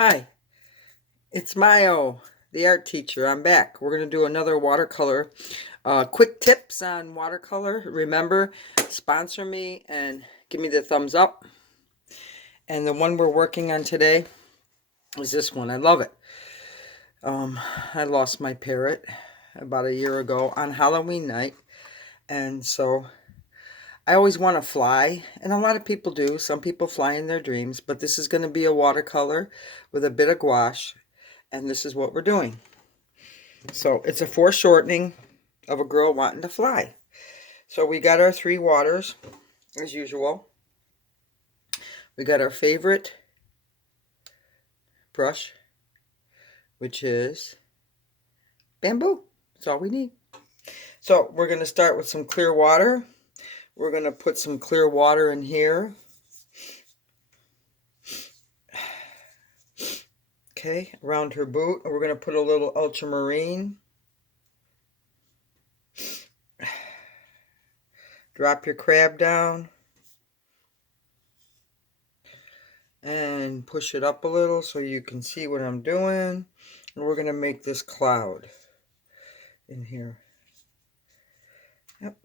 Hi, it's Mayo, the art teacher. I'm back. We're going to do another watercolor. Quick tips on watercolor. Remember, sponsor me and give me the thumbs up. And the one we're working on today is this one. I love it. I lost my parrot about a year ago on Halloween night. And so I always want to fly, and a lot of people do. Some people fly in their dreams, but this is going to be a watercolor with a bit of gouache, and this is what we're doing. So it's a foreshortening of a girl wanting to fly. So we got our three waters, as usual. We got our favorite brush, which is bamboo. That's all we need. So we're going to start with some clear water. We're going to put some clear water in here. Okay, around her boot. And we're going to put a little ultramarine. Drop your crab down. And push it up a little so you can see what I'm doing. And we're going to make this cloud in here. Yep.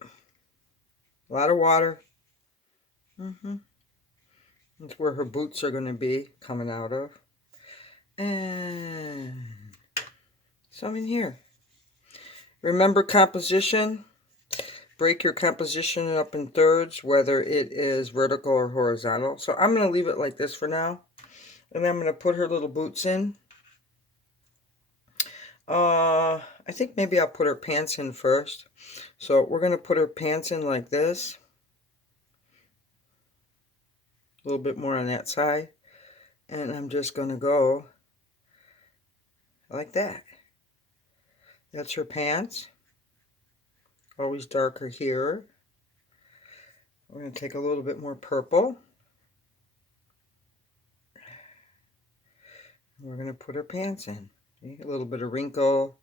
A lot of water. That's where her boots are going to be coming out of. And some in here. Remember composition. Break your composition up in thirds, whether it is vertical or horizontal. So I'm going to leave it like this for now. And I'm going to put her little boots in. I think maybe I'll put her pants in first. So we're going to put her pants in like this. A little bit more on that side. And I'm just going to go like that. That's her pants. Always darker here. We're going to take a little bit more purple. We're going to put her pants in. See? A little bit of wrinkle.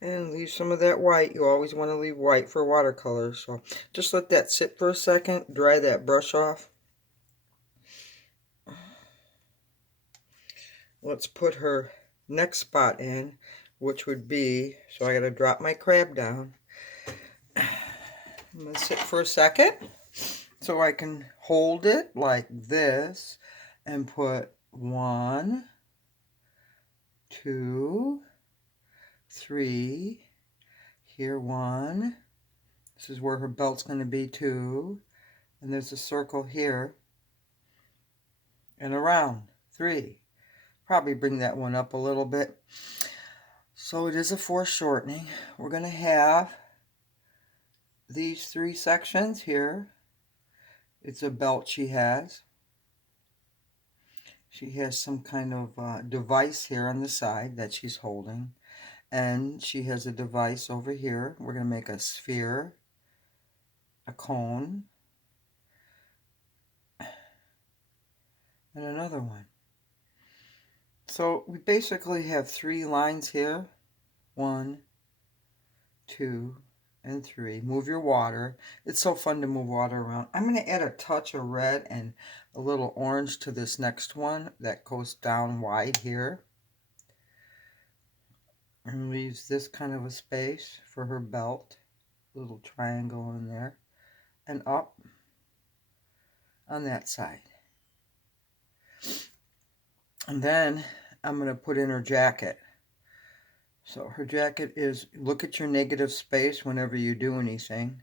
And leave some of that white. You always want to leave white for watercolor. So just let that sit for a second. Dry that brush off. Let's put her next spot in, which would be, so I got to drop my crab down. I'm going to sit for a second so I can hold it like this and put 1, 2, 3, here 1, this is where her belt's going to be 2, and there's a circle here, and around 3. Probably bring that one up a little bit. So it is a foreshortening. We're going to have these 3 sections here. It's a belt she has. She has some kind of device here on the side that she's holding. And she has a device over here. We're going to make a sphere, a cone, and another one. So we basically have 3 lines here. 1, 2, and 3. Move your water. It's so fun to move water around. I'm going to add a touch of red and a little orange to this next one that goes down wide here. And leaves this kind of a space for her belt. Little triangle in there. And up on that side. And then I'm going to put in her jacket. So her jacket is, look at your negative space whenever you do anything.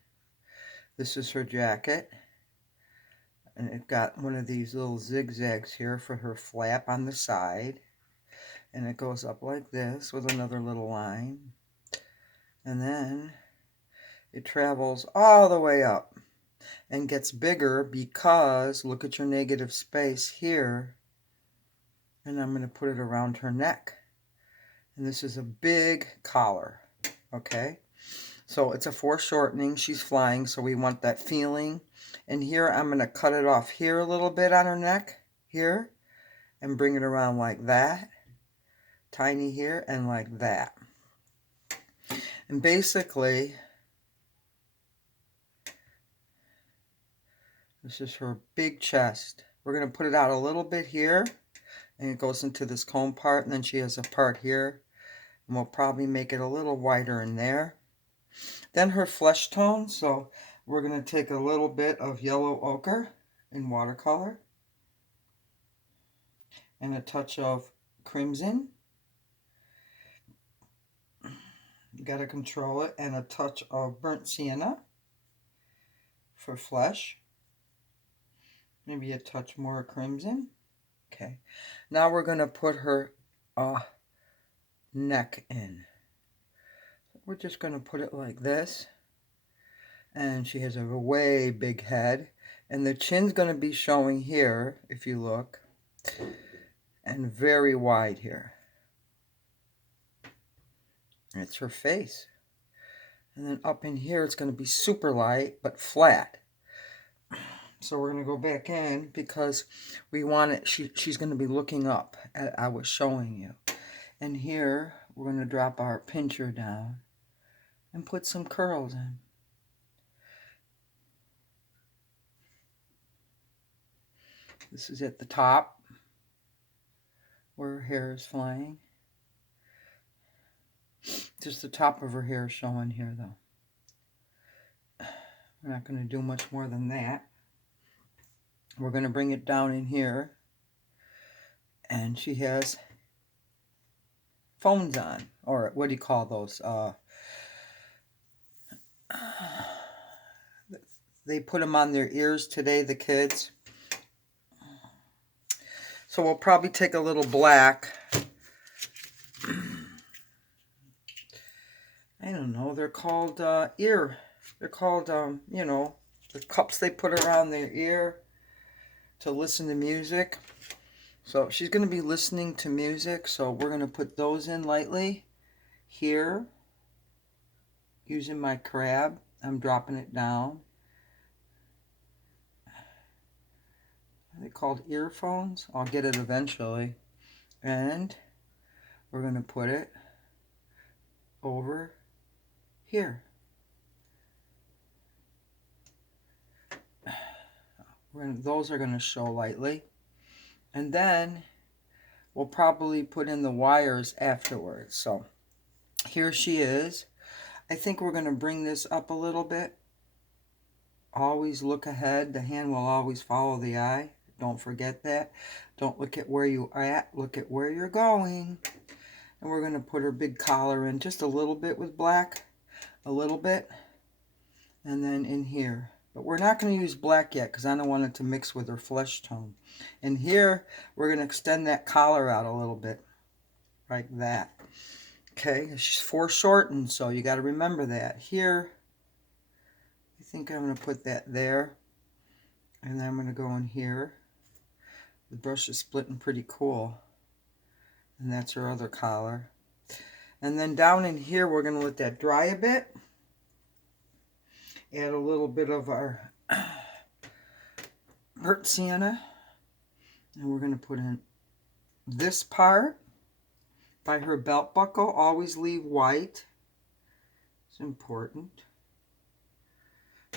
This is her jacket. And it got one of these little zigzags here for her flap on the side. And it goes up like this with another little line. And then it travels all the way up and gets bigger because, look at your negative space here. And I'm going to put it around her neck. And this is a big collar, okay? So it's a foreshortening. She's flying, so we want that feeling. And here I'm going to cut it off here a little bit on her neck, here, and bring it around like that. Tiny here and like that. And basically, this is her big chest. We're going to put it out a little bit here and it goes into this comb part, and then she has a part here, and we'll probably make it a little wider in there. Then her flesh tone, so we're going to take a little bit of yellow ochre in watercolor and a touch of crimson. You got to control it, and a touch of burnt sienna for flesh. Maybe a touch more crimson. Okay, now we're going to put her neck in. We're just going to put it like this. And she has a way big head. And the chin's going to be showing here, if you look. And very wide here. It's her face. And then up in here, it's going to be super light, but flat. So we're going to go back in because we want it, she's going to be looking up, as I was showing you. And here, we're going to drop our pincher down and put some curls in. This is at the top where her hair is flying. Just the top of her hair showing here, though. We're not going to do much more than that. We're going to bring it down in here. And she has phones on. Or what do you call those? They put them on their ears today, the kids. So we'll probably take a little black. I don't know. They're called ear. They're called, you know, the cups they put around their ear to listen to music. So she's going to be listening to music. So we're going to put those in lightly here. Using my crab. I'm dropping it down. Are they called earphones? I'll get it eventually. And we're going to put it over here. Those are going to show lightly. And then we'll probably put in the wires afterwards. So here she is. I think we're going to bring this up a little bit. Always look ahead. The hand will always follow the eye. Don't forget that. Don't look at where you are at. Look at where you're going. And we're going to put her big collar in just a little bit with black. A little bit. And then in here. But we're not going to use black yet because I don't want it to mix with her flesh tone. And here, we're going to extend that collar out a little bit. Like that. Okay, she's foreshortened, so you got to remember that. Here, I think I'm going to put that there. And then I'm going to go in here. The brush is splitting pretty cool. And that's her other collar. And then down in here, we're going to let that dry a bit. Add a little bit of our burnt sienna. And we're going to put in this part by her belt buckle. Always leave white. It's important.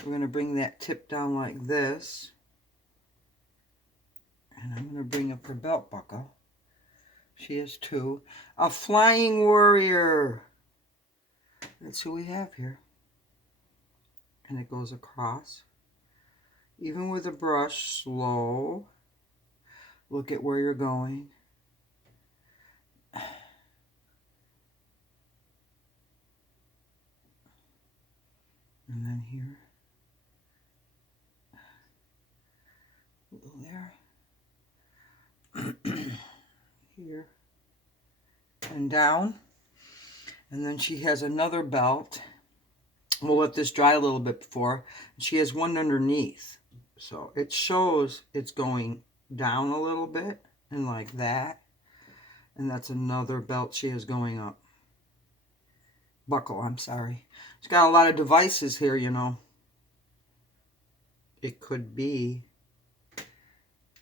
We're going to bring that tip down like this. And I'm going to bring up her belt buckle. She has two. A flying warrior. That's who we have here. And it goes across. Even with a brush, slow. Look at where you're going. And then here. There. Here. And down. And then she has another belt. We'll let this dry a little bit before. She has one underneath. So it shows it's going down a little bit. And like that. And that's another belt she has going up. Buckle, I'm sorry. It's got a lot of devices here, you know. It could be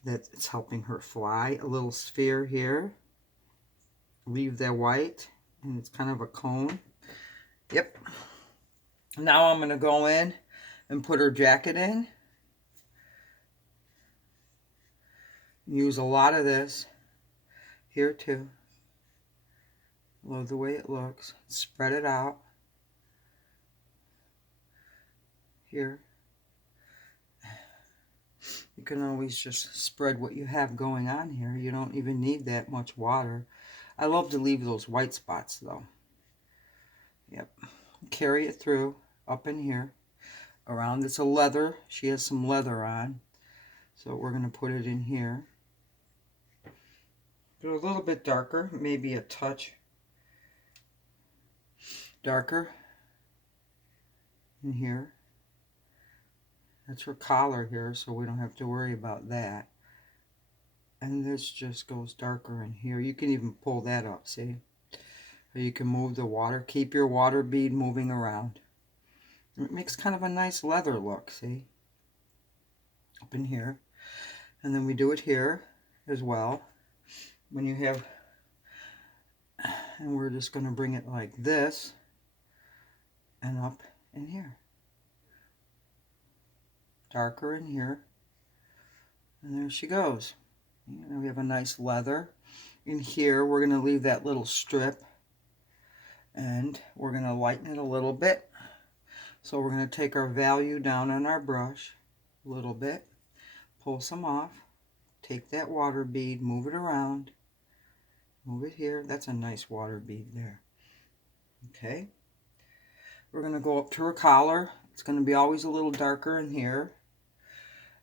that it's helping her fly. A little sphere here. Leave that white. And it's kind of a cone. Yep. Now I'm going to go in and put her jacket in. Use a lot of this. Here too. Love the way it looks. Spread it out. Here. You can always just spread what you have going on here. You don't even need that much water. I love to leave those white spots though. Yep. Carry it through up in here. Around, it's a leather. She has some leather on. So we're going to put it in here. Go a little bit darker, maybe a touch darker in here. That's her collar here, so we don't have to worry about that. And this just goes darker in here. You can even pull that up, see? Or you can move the water. Keep your water bead moving around. It makes kind of a nice leather look, see? Up in here. And then we do it here as well. When you have, and we're just going to bring it like this and up in here. Darker in here. And there she goes. And we have a nice leather. In here, we're going to leave that little strip. And we're going to lighten it a little bit. So we're going to take our value down on our brush a little bit. Pull some off. Take that water bead, move it around. Move it here. That's a nice water bead there. Okay. We're going to go up to her collar. It's going to be always a little darker in here.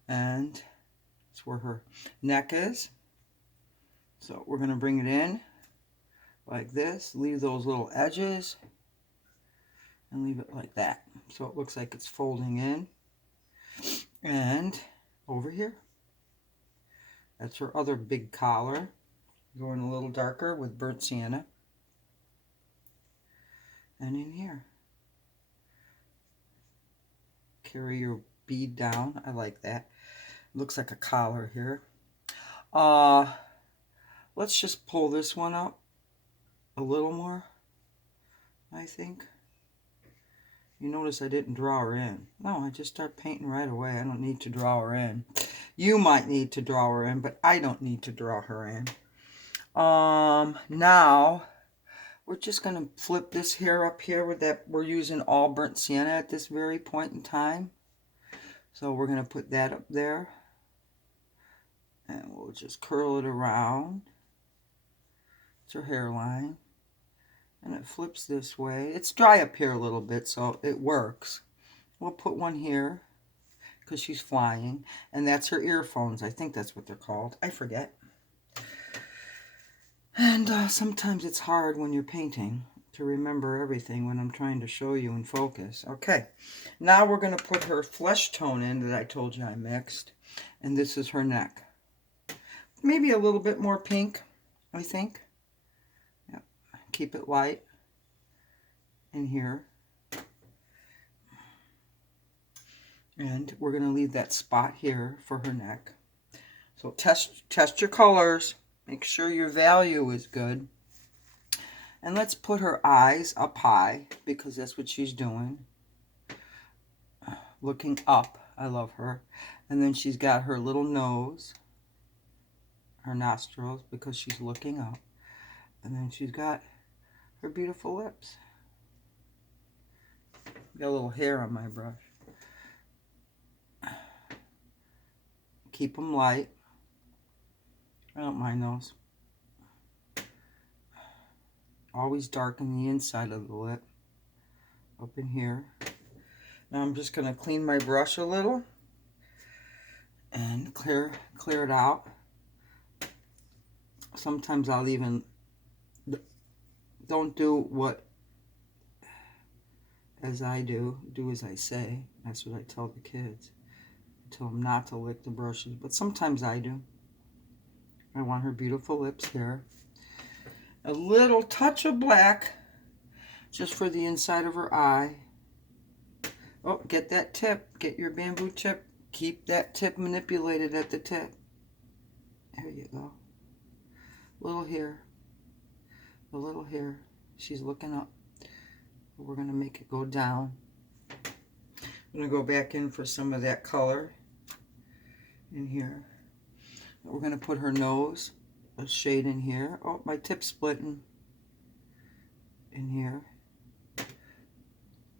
And that's where her neck is. So we're going to bring it in like this. Leave those little edges. And leave it like that. So it looks like it's folding in. And over here. That's her other big collar. Going a little darker with burnt sienna. And in here. Carry your bead down. I like that. Looks like a collar here. Let's just pull this one up a little more, I think. You notice I didn't draw her in. No, I just start painting right away. I don't need to draw her in. You might need to draw her in, but I don't need to draw her in. Now we're just going to flip this hair up here with that. We're using all burnt sienna at this very point in time. So we're going to put that up there. And we'll just curl it around. It's her hairline. And it flips this way. It's dry up here a little bit, so it works. We'll put one here because she's flying. And that's her earphones. I think that's what they're called. I forget. And sometimes it's hard when you're painting to remember everything when I'm trying to show you in focus. Okay, now we're going to put her flesh tone in that I told you I mixed. And this is her neck. Maybe a little bit more pink, I think. Yep. Keep it light in here. And we're going to leave that spot here for her neck. So test your colors. Make sure your value is good. And let's put her eyes up high because that's what she's doing. Looking up. I love her. And then she's got her little nose. Her nostrils because she's looking up. And then she's got her beautiful lips. Got a little hair on my brush. Keep them light. I don't mind those. Always darken the inside of the lip. Up in here. Now I'm just going to clean my brush a little. And clear it out. Sometimes I'll even... Don't do what as I do. Do as I say. That's what I tell the kids. I tell them not to lick the brushes. But sometimes I do. I want her beautiful lips here. A little touch of black just for the inside of her eye. Oh, get that tip. Get your bamboo tip. Keep that tip manipulated at the tip. There you go. Little hair. A little hair. She's looking up. We're going to make it go down. I'm going to go back in for some of that color in here. We're going to put her nose a shade in here. Oh, my tip's splitting in here.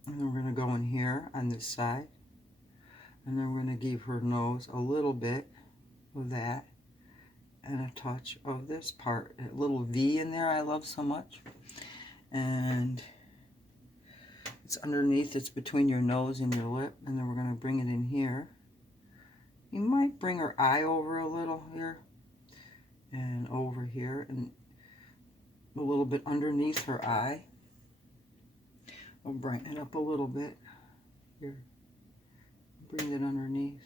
And then we're going to go in here on this side. And then we're going to give her nose a little bit of that. And a touch of this part. A little V in there I love so much. And it's underneath, it's between your nose and your lip. And then we're going to bring it in here. You might bring her eye over a little here. And over here. And a little bit underneath her eye. I'll brighten it up a little bit. Here. Bring it underneath.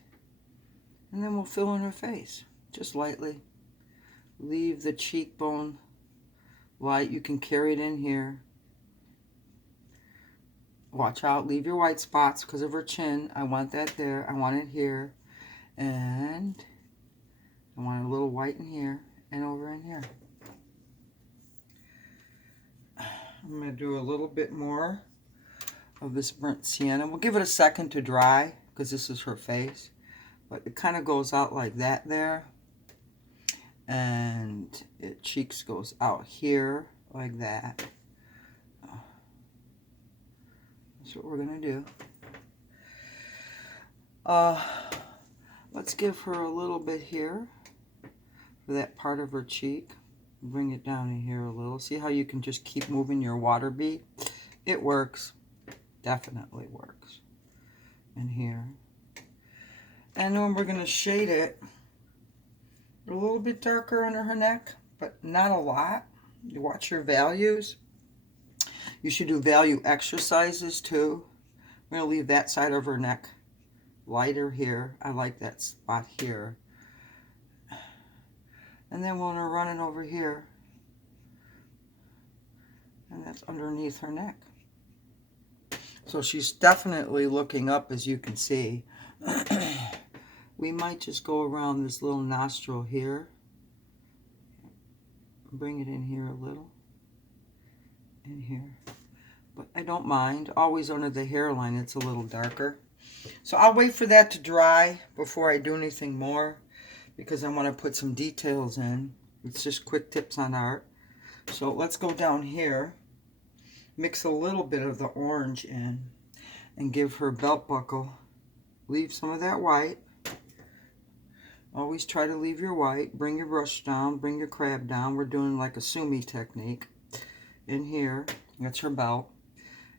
And then we'll fill in her face. Just lightly. Leave the cheekbone light. You can carry it in here. Watch out. Leave your white spots because of her chin. I want that there. I want it here. And I want a little white in here and over in here. I'm going to do a little bit more of this burnt sienna. We'll give it a second to dry because this is her face. But it kind of goes out like that there. And it cheeks goes out here like that. That's what we're going to do. Let's give her a little bit here for that part of her cheek. Bring it down in here a little. See how you can just keep moving your water bead? It works. Definitely works. In here. And then we're going to shade it a little bit darker under her neck, but not a lot. You watch your values. You should do value exercises too. I'm going to leave that side of her neck lighter here. I like that spot here. And then we're going to run it over here. And that's underneath her neck. So she's definitely looking up, as you can see. We might just go around this little nostril here. Bring it in here a little. In here. But I don't mind. Always under the hairline, it's a little darker. So I'll wait for that to dry before I do anything more, because I want to put some details in. It's just quick tips on art. So let's go down here. Mix a little bit of the orange in and give her belt buckle. Leave some of that white. Always try to leave your white. Bring your brush down. Bring your crab down. We're doing like a sumi technique. In here. That's her belt.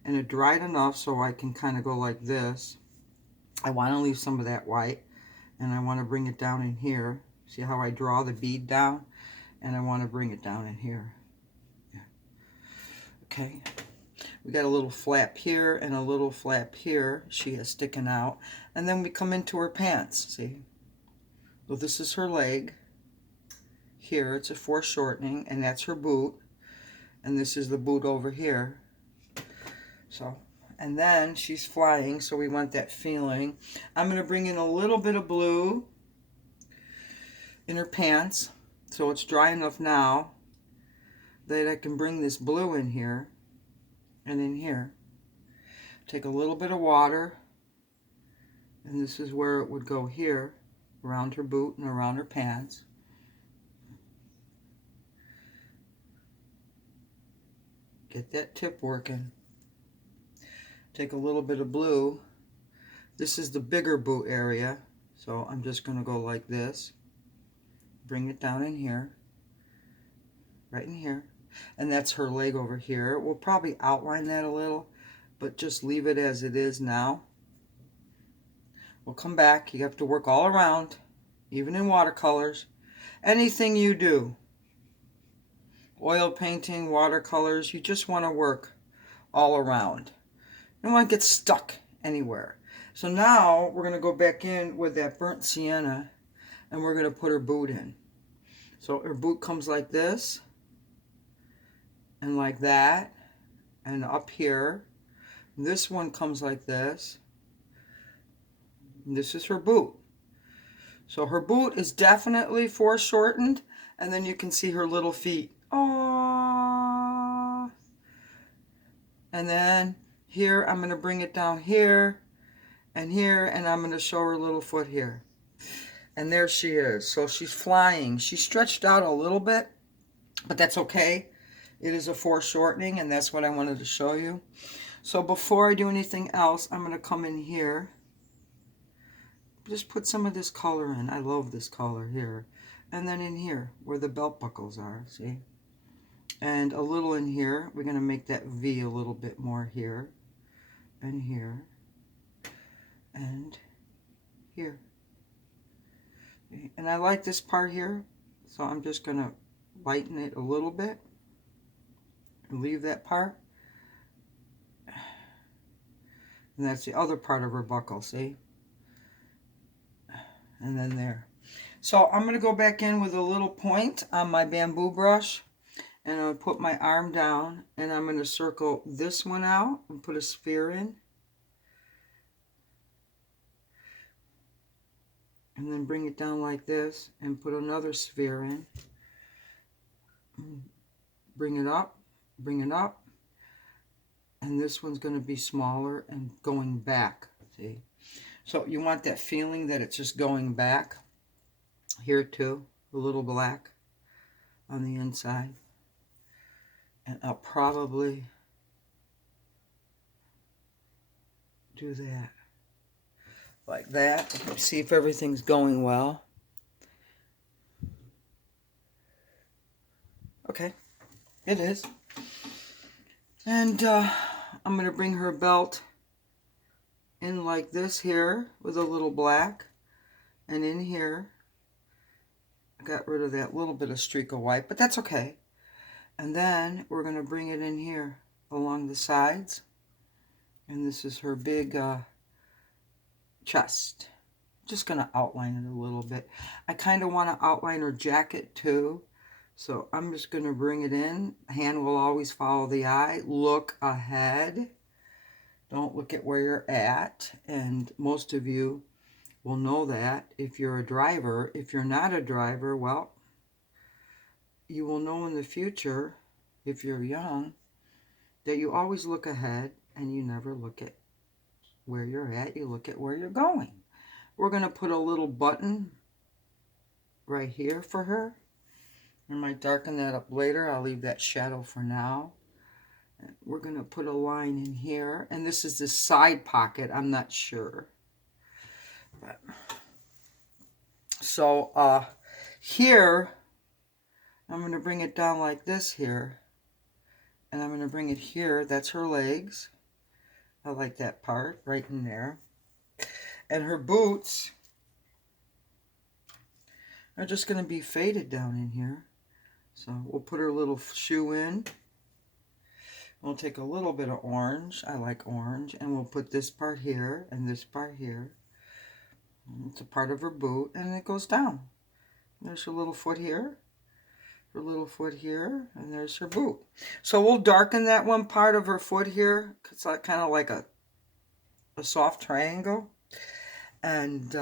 And it dried enough so I can kind of go like this. I want to leave some of that white. And I want to bring it down in here. See how I draw the bead down? And I want to bring it down in here. Yeah. Okay. We got a little flap here and a little flap here she has sticking out. And then we come into her pants. See? So this is her leg. Here it's a foreshortening, and that's her boot. And this is the boot over here. So, and then she's flying, so we want that feeling. I'm going to bring in a little bit of blue in her pants. So it's dry enough now that I can bring this blue in here and in here. Take a little bit of water, and this is where it would go here, around her boot and around her pants. Get that tip working. Take a little bit of blue. This is the bigger boot area, so I'm just going to go like this. Bring it down in here. Right in here. And that's her leg over here. We'll probably outline that a little, but just leave it as it is now. We'll come back. You have to work all around, even in watercolors. Anything you do, oil painting, watercolors, you just want to work all around. You don't want to get stuck anywhere. So now we're going to go back in with that burnt sienna, and we're going to put her boot in. So her boot comes like this, and like that, and up here. This one comes like this. And this is her boot. So her boot is definitely foreshortened, and then you can see her little feet. Aww. And then here, I'm going to bring it down here, and I'm going to show her little foot here. And there she is. So she's flying. She's stretched out a little bit, but that's okay. It is a foreshortening, and that's what I wanted to show you. So before I do anything else, I'm going to come in here. Just put some of this color in. I love this color here. And then in here, where the belt buckles are, see? And a little in here. We're going to make that V a little bit more here. And here. And here. And I like this part here, so I'm just going to lighten it a little bit. And leave that part. And that's the other part of her buckle, see? And then there. So I'm going to go back in with a little point on my bamboo brush. And I'll put my arm down. And I'm going to circle this one out and put a sphere in. And then bring it down like this and put another sphere in. Bring it up. Bring it up. And this one's going to be smaller and going back. See? So you want that feeling that it's just going back. Here too, a little black on the inside. And I'll probably do that. Like that. See if everything's going well. Okay, it is. And I'm going to bring her belt in like this here with a little black. And in here, I got rid of that little bit of streak of white, but that's okay. And then we're going to bring it in here along the sides. And this is her big chest. Just going to outline it a little bit. I kind of want to outline her jacket too. So I'm just going to bring it in. Hand will always follow the eye. Look ahead. Don't look at where you're at. And most of you will know that if you're a driver. If you're not a driver, well, you will know in the future, if you're young, that you always look ahead and you never look at where you're at. You look at where you're going. We're going to put a little button right here for her. I might darken that up later. I'll leave that shadow for now. We're going to put a line in here. And this is the side pocket. I'm not sure. But, so here, I'm going to bring it down like this here. And I'm going to bring it here. That's her legs. I like that part right in there. And her boots are just going to be faded down in here. So we'll put her little shoe in. We'll take a little bit of orange. I like orange. And we'll put this part here and this part here. It's a part of her boot. And it goes down. There's her little foot here. Her little foot here. And there's her boot. So we'll darken that one part of her foot here. It's like, kind of like a soft triangle. And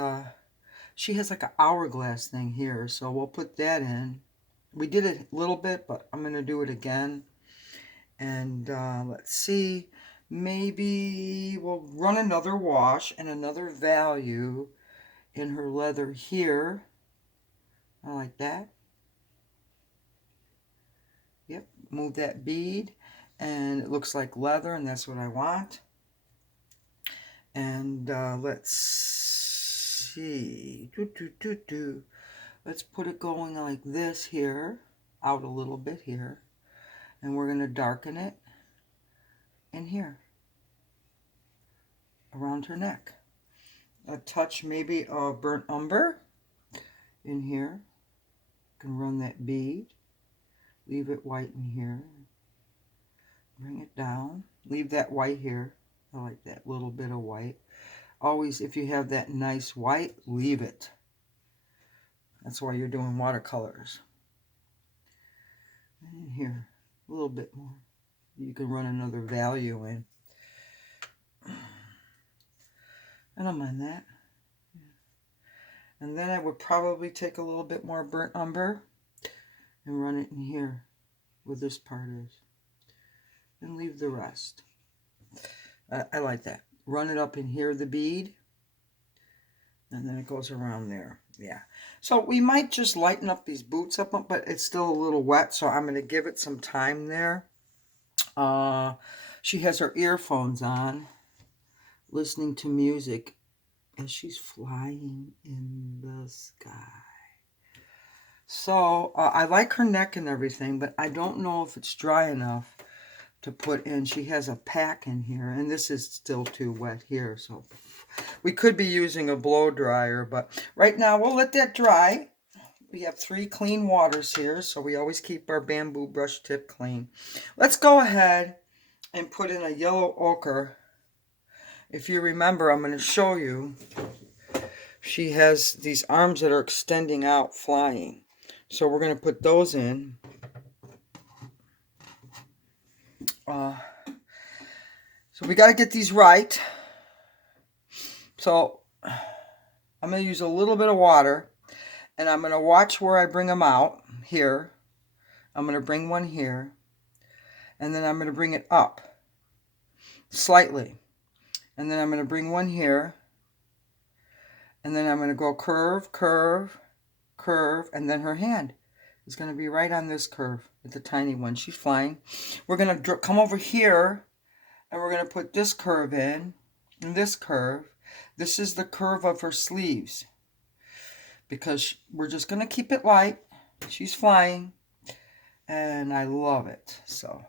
she has like an hourglass thing here. So we'll put that in. We did it a little bit, but I'm going to do it again. And let's see, maybe we'll run another wash and another value in her leather here. I like that. Yep, move that bead. And it looks like leather, and that's what I want. And let's see. Let's put it going like this here, out a little bit here. And we're going to darken it in here, around her neck. A touch maybe of burnt umber in here. You can run that bead. Leave it white in here. Bring it down. Leave that white here. I like that little bit of white. Always, if you have that nice white, leave it. That's why you're doing watercolors. And in here, a little bit more. You can run another value in. I don't mind that. And then I would probably take a little bit more burnt umber and run it in here where this part is. And leave the rest. I like that. Run it up in here, the bead. And then it goes around there. Yeah. So we might just lighten up these boots up, but it's still a little wet, so I'm going to give it some time there. Uh, she has her earphones on, listening to music as she's flying in the sky. So I like her neck and everything, but I don't know if it's dry enough to put in. She has a pack in here, and this is still too wet here, so we could be using a blow dryer, but right now we'll let that dry. We have 3 clean waters here, so we always keep our bamboo brush tip clean. Let's go ahead and put in a yellow ochre. If you remember, I'm going to show you. She has these arms that are extending out, flying. So we're going to put those in. So we got to get these right. So I'm going to use a little bit of water, and I'm going to watch where I bring them out. Here. I'm going to bring one here, and then I'm going to bring it up slightly. And then I'm going to bring one here, and then I'm going to go curve, curve, curve, and then her hand is going to be right on this curve with the tiny one. She's flying. We're going to come over here, and we're going to put this curve in, and this curve. This is the curve of her sleeves, because we're just going to keep it light. She's flying, and I love it. So,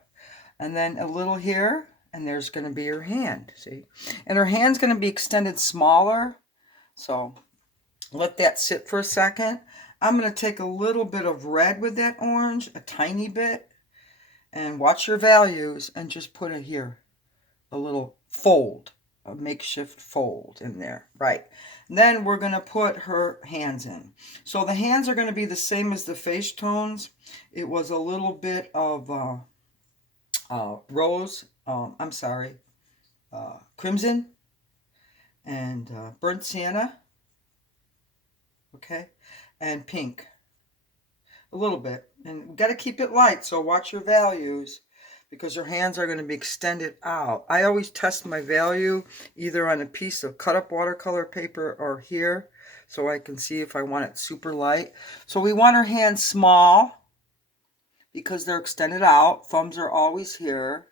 and then a little here, and there's going to be her hand, see? And her hand's going to be extended smaller, so let that sit for a second. I'm going to take a little bit of red with that orange, a tiny bit, and watch your values, and just put it here, a little fold, a makeshift fold in there, right? And then we're going to put her hands in. So the hands are going to be the same as the face tones. It was a little bit of rose, crimson, and burnt sienna, okay, and pink, a little bit. And we got to keep it light, so watch your values, because her hands are going to be extended out. I always test my value either on a piece of cut up watercolor paper or here, so I can see if I want it super light. So we want her hands small because they're extended out. Thumbs are always here.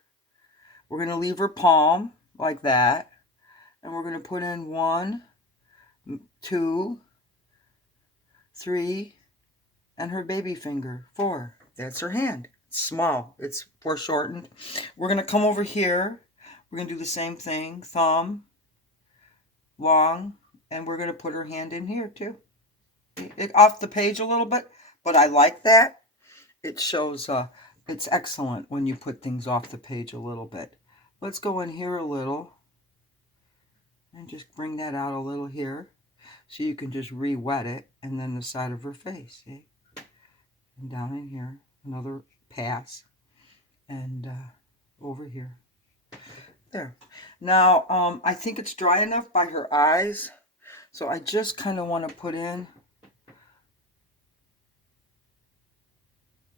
We're going to leave her palm like that, and we're going to put in 1, 2, 3, and her baby finger, 4. That's her hand. It's small. It's foreshortened. We're going to come over here. We're going to do the same thing. Thumb, long, and we're going to put her hand in here too. Off the page a little bit, but I like that. It shows, it's excellent when you put things off the page a little bit. Let's go in here a little and just bring that out a little here, so you can just re-wet it, and then the side of her face, see? And down in here, another pass, and over here. There. Now, I think it's dry enough by her eyes, so I just kind of want to put in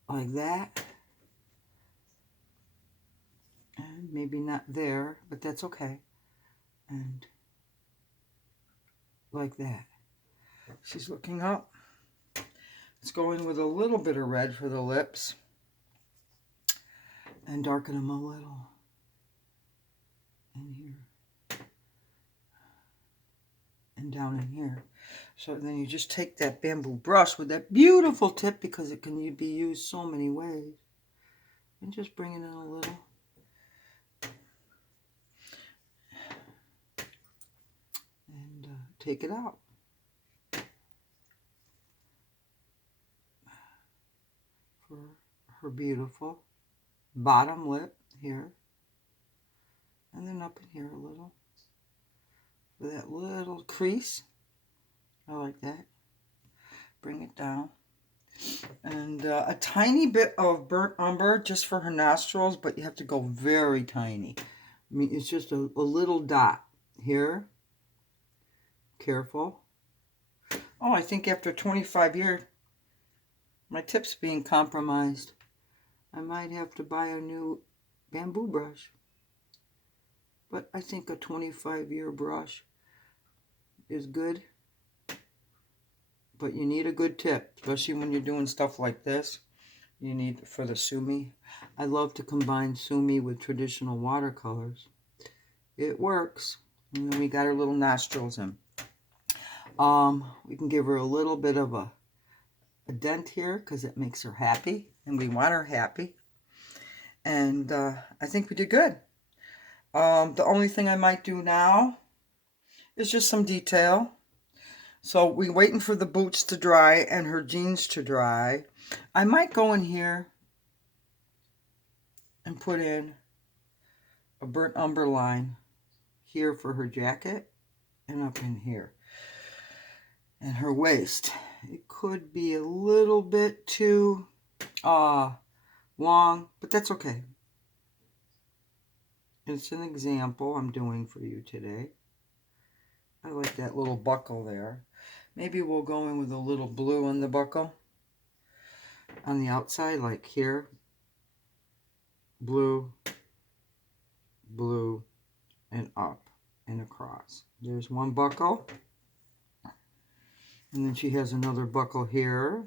like that. And maybe not there, but that's okay. And like that. She's looking up. Let's go in with a little bit of red for the lips and darken them a little in here and down in here. So then you just take that bamboo brush with that beautiful tip, because it can be used so many ways, and just bring it in a little. And take it out. For her beautiful bottom lip here, and then up in here a little for that little crease. I like that. Bring it down, and a tiny bit of burnt umber just for her nostrils, but you have to go very tiny. I mean, it's just a little dot here. Careful. Oh, I think after 25 years, my tip's being compromised. I might have to buy a new bamboo brush. But I think a 25-year brush is good but you need a good tip, especially when you're doing stuff like this. You need for the sumi. I love to combine sumi with traditional watercolors. It works. And then we got her little nostrils in. We can give her a little bit of a dent here because it makes her happy, and we want her happy. And I think we did good. The only thing I might do now is just some detail. So we're waiting for the boots to dry and her jeans to dry. I might go in here and put in a burnt umber line here for her jacket and up in here. And her waist. It could be a little bit too long, but that's okay. It's an example I'm doing for you today. I like that little buckle there. Maybe we'll go in with a little blue on the buckle. On the outside, like here. Blue, blue, and up and across. There's one buckle. And then she has another buckle here.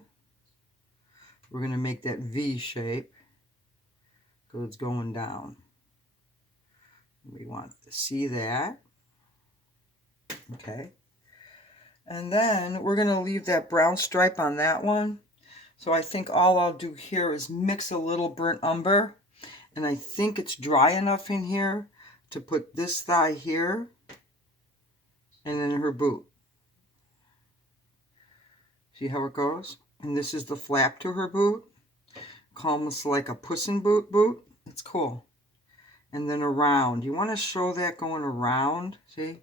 We're going to make that V shape because it's going down. We want to see that. Okay. And then we're going to leave that brown stripe on that one. So I think all I'll do here is mix a little burnt umber. And I think it's dry enough in here to put this thigh here. And then her boot. See how it goes? And this is the flap to her boot. Almost like a Puss in Boot boot. It's cool. And then around. You want to show that going around. See?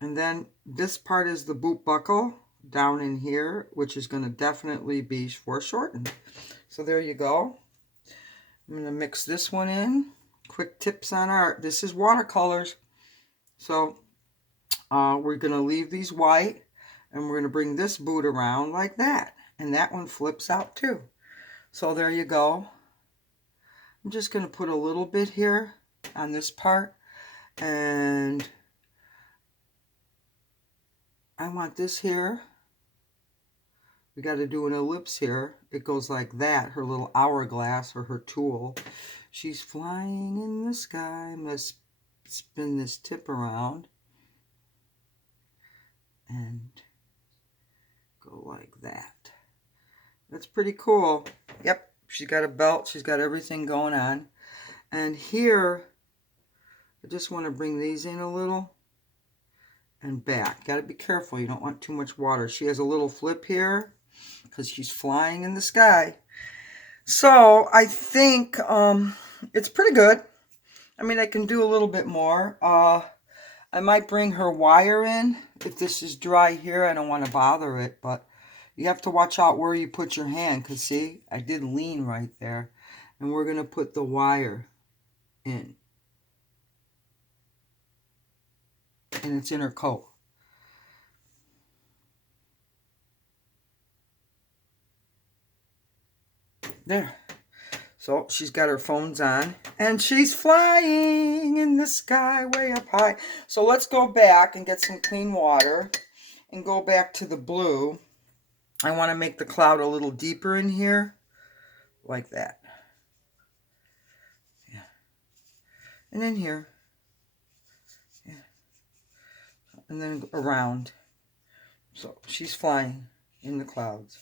And then this part is the boot buckle down in here, which is going to definitely be foreshortened. So there you go. I'm going to mix this one in. Quick tips on art. This is watercolors. So we're going to leave these white. And we're going to bring this boot around like that. And that one flips out too. So there you go. I'm just going to put a little bit here on this part. And I want this here. We got to do an ellipse here. It goes like that, her little hourglass or her tool. She's flying in the sky. I'm going to spin this tip around. And go like that. That's pretty cool. Yep, she's got a belt. She's got everything going on. And here, I just want to bring these in a little. And back. Got to be careful. You don't want too much water. She has a little flip here because she's flying in the sky. So I think it's pretty good. I mean, I can do a little bit more. I might bring her wire in. If this is dry here, I don't want to bother it. But you have to watch out where you put your hand. Because see, I did lean right there. And we're going to put the wire in. And it's in her coat. There. So she's got her phones on. And she's flying in the sky way up high. So let's go back and get some clean water. And go back to the blue. I want to make the cloud a little deeper in here. Like that. Yeah. And in here. Yeah. And then around. So she's flying in the clouds.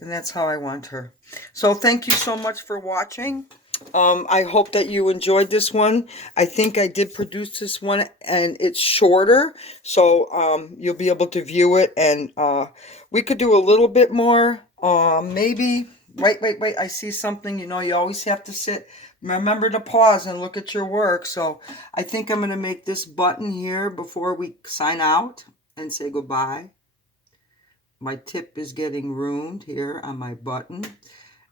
And that's how I want her. So thank you so much for watching. I hope that you enjoyed this one. I think I did produce this one and it's shorter. So you'll be able to view it. And we could do a little bit more. Maybe. Wait. I see something. You know, you always have to sit. Remember to pause and look at your work. So I think I'm going to make this button here before we sign out and say goodbye. My tip is getting ruined here on my button.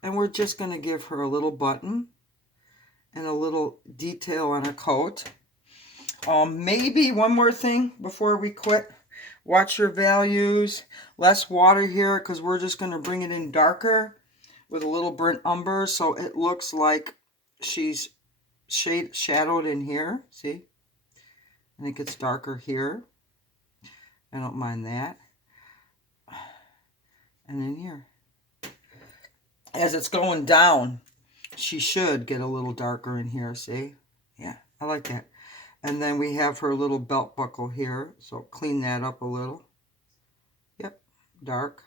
And we're just going to give her a little button and a little detail on her coat. Maybe one more thing before we quit. Watch your values. Less water here because we're just going to bring it in darker with a little burnt umber. So it looks like she's shadowed in here. See? And it gets darker here. I don't mind that. and in here. As it's going down, she should get a little darker in here, see? Yeah, I like that. And then we have her little belt buckle here, so clean that up a little. Yep, dark,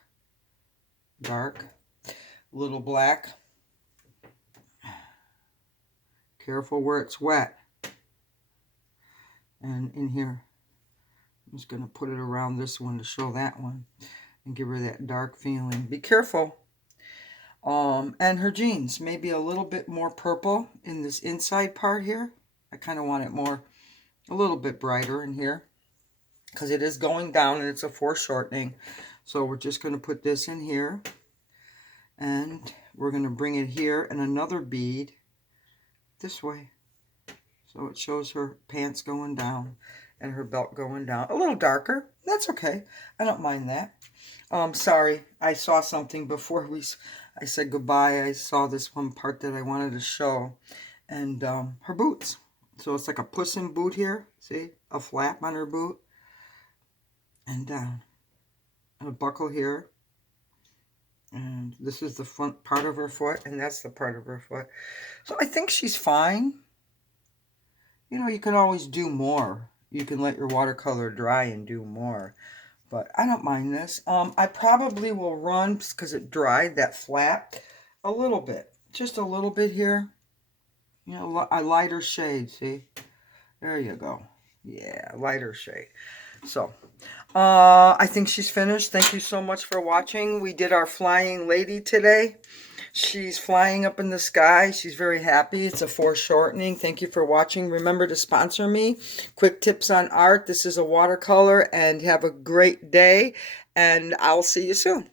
dark, little black. Careful where it's wet. And in here, I'm just going to put it around this one to show that one and give her that dark feeling. Be careful. And her jeans, maybe a little bit more purple in this inside part here. I kind of want it more, a little bit brighter in here because it is going down and it's a foreshortening. So we're just going to put this in here and we're going to bring it here and another bead this way. So it shows her pants going down and her belt going down. A little darker. That's okay. I don't mind that. Sorry, I saw something before I said goodbye. I saw this one part that I wanted to show. And her boots. So it's like a puss in boot here. See? A flap on her boot. And down. And a buckle here. And this is the front part of her foot. And that's the part of her foot. So I think she's fine. You know, you can always do more. You can let your watercolor dry and do more. But I don't mind this. I probably will run, because it dried, that flap, a little bit. Just a little bit here. You know, a lighter shade, see? There you go. Yeah, lighter shade. So, I think she's finished. Thank you so much for watching. We did our flying lady today. She's flying up in the sky. She's very happy. It's a foreshortening. Thank you for watching. Remember to sponsor me. Quick tips on art. This is a watercolor, and have a great day. And I'll see you soon.